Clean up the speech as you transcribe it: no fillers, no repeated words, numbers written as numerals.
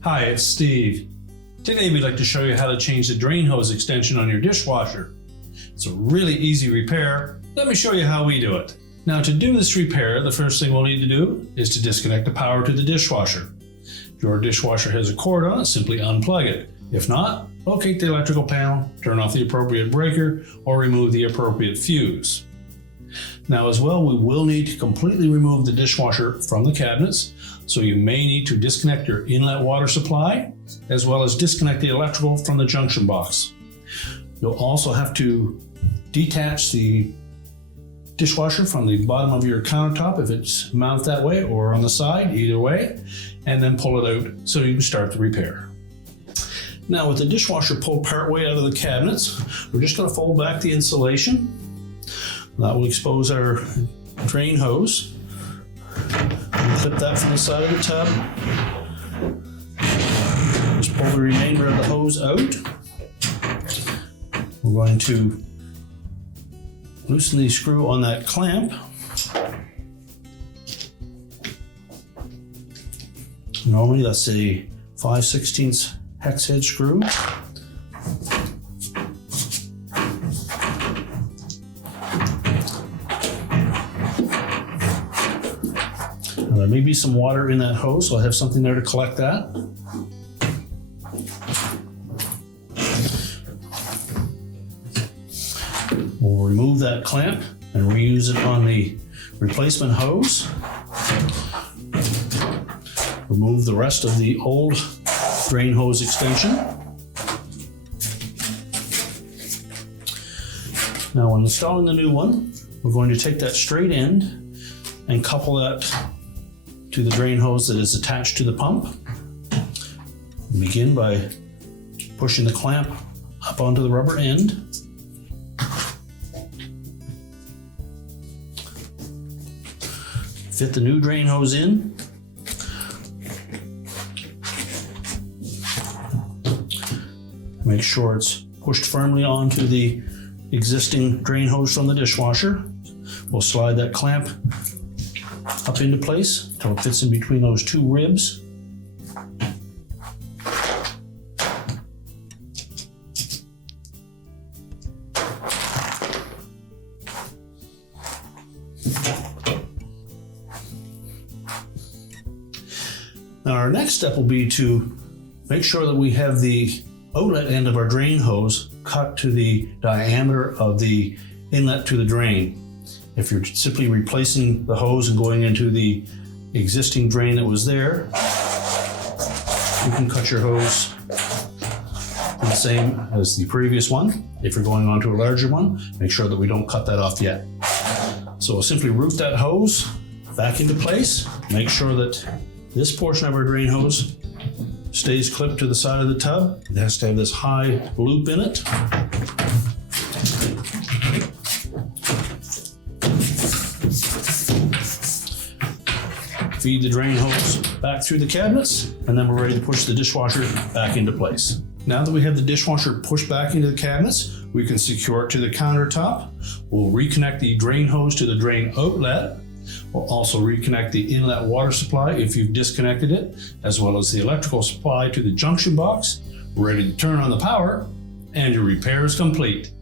Hi, it's Steve. Today we'd like to show you how to change the drain hose extension on your dishwasher. It's a really easy repair. Let me show you how we do it. Now, to do this repair, the first thing we'll need to do is to disconnect the power to the dishwasher. If your dishwasher has a cord on it, simply unplug it. If not, locate the electrical panel, turn off the appropriate breaker, or remove the appropriate fuse. Now as well, we will need to completely remove the dishwasher from the cabinets, so you may need to disconnect your inlet water supply, as well as disconnect the electrical from the junction box. You'll also have to detach the dishwasher from the bottom of your countertop if it's mounted that way, or on the side, either way, and then pull it out so you can start the repair. Now with the dishwasher pulled part way out of the cabinets, we're just going to fold back the insulation. That will expose our drain hose. We'll clip that from the side of the tub. Just pull the remainder of the hose out. We're going to loosen the screw on that clamp. Normally that's a 5/16 hex head screw. Now, there may be some water in that hose, so I'll have something there to collect that. We'll remove that clamp and reuse it on the replacement hose. Remove the rest of the old drain hose extension. Now when installing the new one, we're going to take that straight end and couple that to the drain hose that is attached to the pump. Begin by pushing the clamp up onto the rubber end. Fit the new drain hose in. Make sure it's pushed firmly onto the existing drain hose from the dishwasher. We'll slide that clamp up into place until it fits in between those two ribs. Now our next step will be to make sure that we have the outlet end of our drain hose cut to the diameter of the inlet to the drain. If you're simply replacing the hose and going into the existing drain that was there, you can cut your hose the same as the previous one. If you're going on to a larger one, make sure that we don't cut that off yet. So we'll simply route that hose back into place. Make sure that this portion of our drain hose stays clipped to the side of the tub. It has to have this high loop in it. Feed the drain hose back through the cabinets, and then we're ready to push the dishwasher back into place. Now that we have the dishwasher pushed back into the cabinets, we can secure it to the countertop. We'll reconnect the drain hose to the drain outlet. We'll also reconnect the inlet water supply if you've disconnected it, as well as the electrical supply to the junction box. We're ready to turn on the power, and your repair is complete.